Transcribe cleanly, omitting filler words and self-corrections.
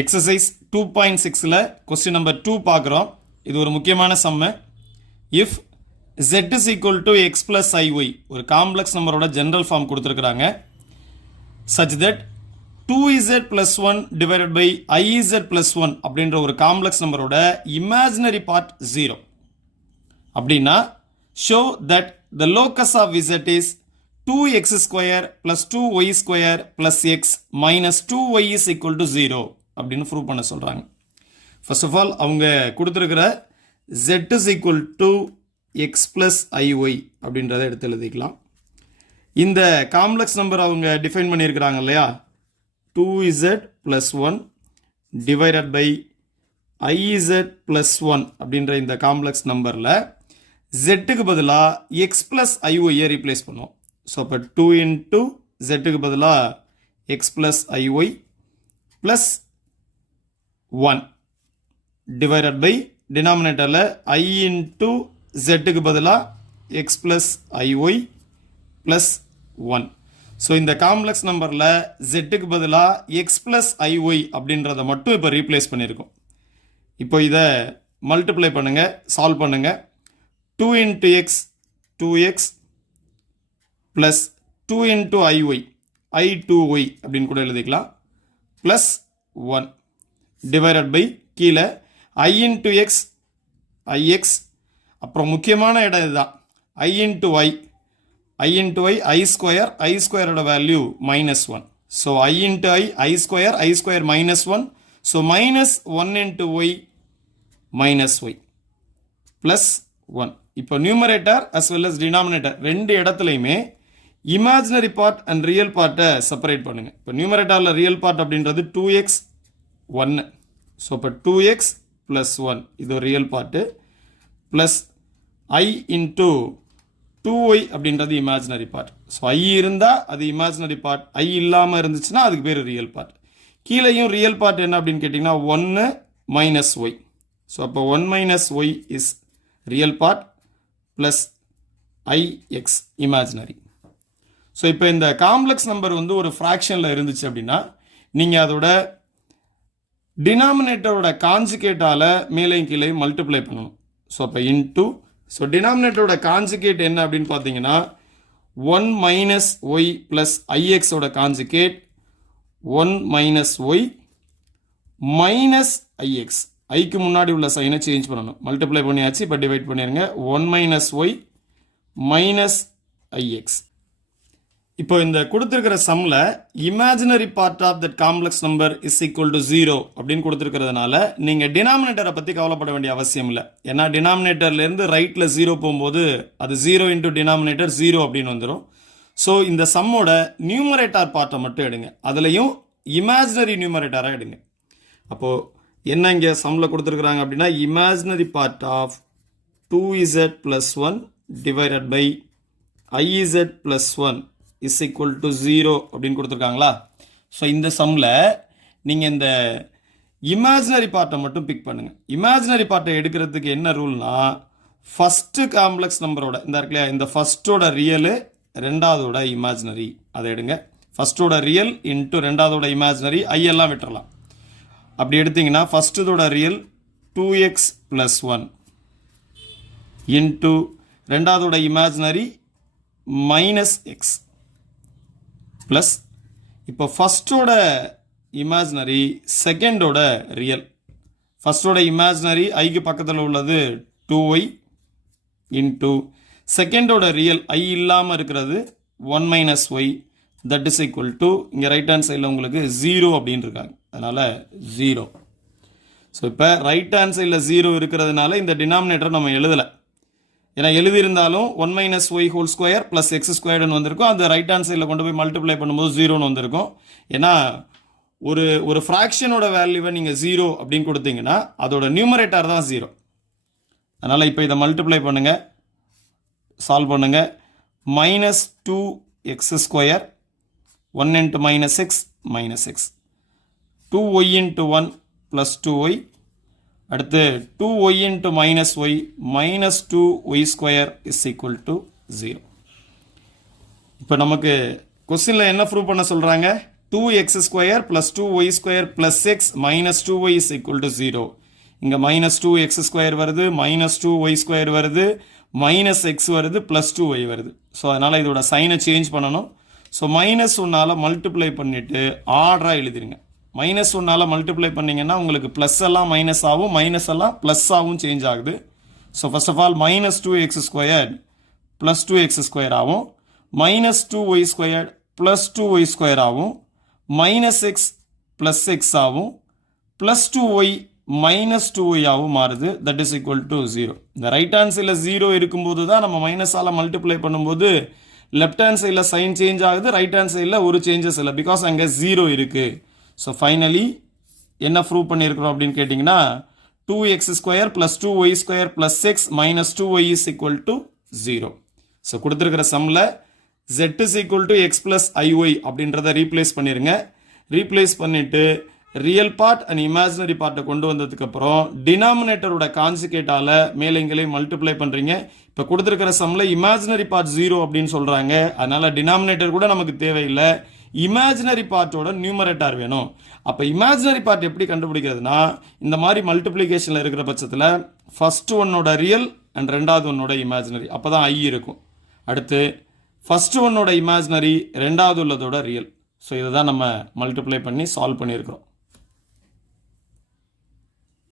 Exercise 2.6ல question number 2 பார்க்குறோம். இது ஒரு முக்கியமான sum. If z is equal to x plus iy ஒரு காம்ப்ளெக்ஸ் நம்பரோட ஜெனரல் ஃபார்ம் கொடுத்துருக்குறாங்க. such that 2z plus 1 divided by iz plus 1 அப்படின்ற ஒரு காம்ப்ளெக்ஸ் நம்பரோட இமேஜினரி பார்ட் 0. அப்படின்னா show that the locus of z is 2x square plus 2y square plus x minus 2y is equal to 0 அப்படின்னு prove பண்ண சொல்கிறாங்க. First of all அவங்க கொடுத்துருக்கிற z is equal to x plus iy அப்படின்றத எடுத்து எழுதிக்கலாம். இந்த காம்ப்ளெக்ஸ் நம்பர் அவங்க டிஃபைன் பண்ணியிருக்கிறாங்க இல்லையா, 2z plus 1 divided by iz plus 1 அப்படின்ற இந்த காம்ப்ளெக்ஸ் நம்பரில் zக்கு பதிலாக x plus iy ரீப்ளேஸ் பண்ணுவோம். ஸோ அப்போ 2 into zக்கு பதிலாக x plus iy plus 1 divided by denominatorல I into zக்கு பதிலாக x plus iy plus 1. So இந்த காம்ப்ளெக்ஸ் நம்பரில் zக்கு பதிலாக x plus iy அப்படின்றத மட்டும் இப்போ ரீப்ளேஸ் பண்ணியிருக்கோம். இப்போ இதை மல்டிப்ளை பண்ணுங்க, சால்வ் பண்ணுங்க. 2 into x 2x plus 2 into iy i2y அப்படின்னு கூட எழுதிக்கலாம் plus 1 divided by கீழே I into x ix, அப்புறம் முக்கியமான இடம் இதுதான், I into y I square ஓட value -1. So I into I square -1. So -1 into y minus y plus 1. இப்போ numerator as well as denominator ரெண்டு இடத்துலையுமே இமேஜினரி பார்ட் அண்ட் ரியல் பார்ட்டை செப்பரேட் பண்ணுங்க. இப்போ நியூமரேட்டரில் ரியல் பார்ட் அப்படின்றது 2x 1. ஸோ இப்போ 2x plus 1 இது ஒரு real part plus I into 2y அப்படின்றது இமேஜினரி பார்ட். ஸோ I இருந்தால் அது இமேஜினரி பார்ட், I இல்லாமல் இருந்துச்சுன்னா அதுக்கு பேர் ரியல் பார்ட். கீழேயும் ரியல் பார்ட் என்ன அப்படின்னு கேட்டிங்கன்னா 1 minus y. ஸோ அப்போ 1 minus y is real part plus ix imaginary. So இப்போ இந்த காம்ப்ளெக்ஸ் நம்பர் வந்து ஒரு ஃப்ராக்ஷனில் இருந்துச்சு அப்படின்னா நீங்கள் அதோட டினாமினேட்டரோட கான்ஜுகேட்டால் மேலையும் கீழே மல்டிப்ளை பண்ணணும். ஸோ அப்போ இன்டூ, ஸோ டினாமினேட்டரோட கான்ஜுகேட் என்ன அப்படின்னு பார்த்தீங்கன்னா 1 minus y plus ixோட conjugate 1 minus y minus ix. ஐக்கு முன்னாடி உள்ள சைனை சேஞ்ச் பண்ணணும். மல்டிப்ளை பண்ணியாச்சு, இப்போ டிவைட் பண்ணிடுங்க. 1 minus y minus ix. இப்போ இந்த கொடுத்துருக்கிற சம்மில் imaginary part of that complex number is equal to 0 அப்படின்னு கொடுத்துருக்கிறதுனால நீங்கள் டினாமினேட்டரை பற்றி கவலைப்பட வேண்டிய அவசியம் இல்லை. ஏன்னா டினாமினேட்டர்லேருந்து ரைட்டில் 0 போகும்போது அது 0 இன்ட்டு டினாமினேட்டர் 0 அப்படின்னு வந்துடும். ஸோ இந்த சம்மோட நியூமரேட்டர் பார்ட்டை மட்டும் எடுங்க, அதுலேயும் இமேஜினரி நியூமரேட்டராக எடுங்க. அப்போது என்ன இங்கே சம்மில் கொடுத்துருக்குறாங்க அப்படின்னா imaginary part of 2z plus 1 divided by iz plus 1 is equal to 0 அப்படின்னு கொடுத்துருக்காங்களா. ஸோ இந்த சம்மில் நீங்கள் இந்த இமேஜினரி பார்ட்டை மட்டும் பிக் பண்ணுங்கள். இமேஜினரி பார்ட்டை எடுக்கிறதுக்கு என்ன ரூல்னா, ஃபஸ்ட்டு காம்ப்ளெக்ஸ் நம்பரோட இந்த இருக்குல்லையா, இந்த ஃபஸ்ட்டோட ரியலு ரெண்டாவதோட இமேஜினரி அதை எடுங்க. ஃபஸ்ட்டோட ரியல் இன்ட்டு ரெண்டாவதோட இமேஜினரி ஐயெல்லாம் விட்டுறலாம். அப்படி எடுத்திங்கன்னா ஃபஸ்ட்டோட ரியல் 2x plus 1 இன்ட்டு ரெண்டாவதோட இமேஜினரி -x ப்ளஸ் இப்போ ஃபஸ்ட்டோட இமேஜினரி செகண்டோட ரியல். ஃபஸ்ட்டோட இமேஜினரி ஐக்கு பக்கத்தில் உள்ளது 2y இன்ட்டு செகண்டோட ரியல் ஐ இல்லாமல் இருக்கிறது 1 minus y that is equal to இங்கே ரைட் ஹேண்ட் சைடில் உங்களுக்கு 0 அப்படின்னு இருக்காங்க, அதனால் 0. ஸோ இப்போ ரைட் ஹேண்ட் சைடில் 0 இருக்கிறதுனால இந்த டினாமினேட்டரை நம்ம எழுதலை. ஏன்னா எழுதியிருந்தாலும் 1 minus y whole square plus x squaredன்னு வந்திருக்கும். அந்த ரைட் ஹேண்ட் சைடில் கொண்டு போய் மல்டிப்ளை பண்ணும்போது 0ன்னு வந்திருக்கும். ஏன்னா ஒரு ஃப்ராக்ஷனோட வேல்யூவை நீங்கள் 0 அப்படின்னு கொடுத்தீங்கன்னா அதோட நியூமரேட்டர் தான் 0. அதனால் இப்போ இதை மல்டிப்ளை பண்ணுங்கள், சால்வ் பண்ணுங்கள். -2x square 1 into -x minus x 2y into 1 plus 2y அடுத்து 2y into -y minus 2y square is equal to 0. இப்போ நமக்கு கொஸ்டினில் என்ன ப்ரூவ் பண்ண சொல்கிறாங்க, 2x square plus 2y square plus X minus 2y is equal to 0. இங்கே minus 2x square வருது, minus 2y square வருது, மைனஸ் எக்ஸ் வருது, ப்ளஸ் 2y வருது. ஸோ அதனால் இதோட சைனை சேஞ்ச் பண்ணணும். ஸோ மைனஸ் ஒன்னால் மல்டிப்ளை பண்ணிவிட்டு ஆர்டராக எழுதிருங்க. மைனஸ் ஒன்னால் மல்டிப்ளை பண்ணிங்கன்னா உங்களுக்கு ப்ளஸ் எல்லாம் மைனஸ் ஆகும், மைனஸ் எல்லாம் ப்ளஸ் ஆகும் சேஞ்ச் ஆகுது. So first of all minus 2x square plus 2x square ஆகும், minus 2y square plus 2y square ஆகும், மைனஸ் எக்ஸ் ப்ளஸ் எக்ஸ் ஆகும், ப்ளஸ் 2y மைனஸ் 2y ஆகும் மாறுது. That is equal to 0. இந்த right hand சைடில் 0 இருக்கும்போது தான் நம்ம மைனஸால் மல்டிப்ளை பண்ணும்போது லெஃப்ட் ஹேண்ட் சைடில் சைன் சேஞ்ச் ஆகுது, ரைட் ஹேண்ட் சைடில் ஒரு சேஞ்சஸ் இல்லை, பிகாஸ் அங்கே 0 இருக்குது. ஸோ ஃபைனலி என்ன ப்ரூவ் பண்ணியிருக்கிறோம் அப்படின்னு கேட்டிங்கன்னா 2x square plus 2y square plus X minus 2y is equal to 0. So கொடுத்துருக்கிற சம்மில் z is equal to X plus ஐஒய் அப்படின்றத ரீப்ளேஸ் பண்ணிடுங்க. ரீப்ளேஸ் பண்ணிவிட்டு ரியல் பார்ட் அண்ட் இமேஜினரி பார்ட்டை கொண்டு வந்ததுக்கப்புறம் டினாமினேட்டரோட கான்ஜுகேட்டால் மேலைங்களையும் மல்டிப்ளை பண்ணுறீங்க. இப்போ கொடுத்துருக்கிற சம்மில் இமேஜினரி பார்ட் 0 அப்படின்னு சொல்கிறாங்க, அதனால் டினாமினேட்டர் கூட நமக்கு தேவையில்லை, இமேஜினரி பார்ட்டோட நியூமரேட்டர் வேணும். அப்போ இமேஜினரி பார்ட் எப்படி கண்டுபிடிக்கிறதுனா இந்த மாதிரி மல்டிப்ளிகேஷனில் இருக்கிற பட்சத்தில் ஃபர்ஸ்ட் ஒன்னோட ரியல் அண்ட் ரெண்டாவது ஒன்னோட இமேஜினரி, அப்போ தான் ஐ இருக்கும். அடுத்து ஃபர்ஸ்ட் ஒன்னோட இமேஜினரி, ரெண்டாவது உள்ளதோட ரியல். ஸோ இதை தான் நம்ம மல்டிப்ளை பண்ணி சால்வ் பண்ணியிருக்கிறோம்.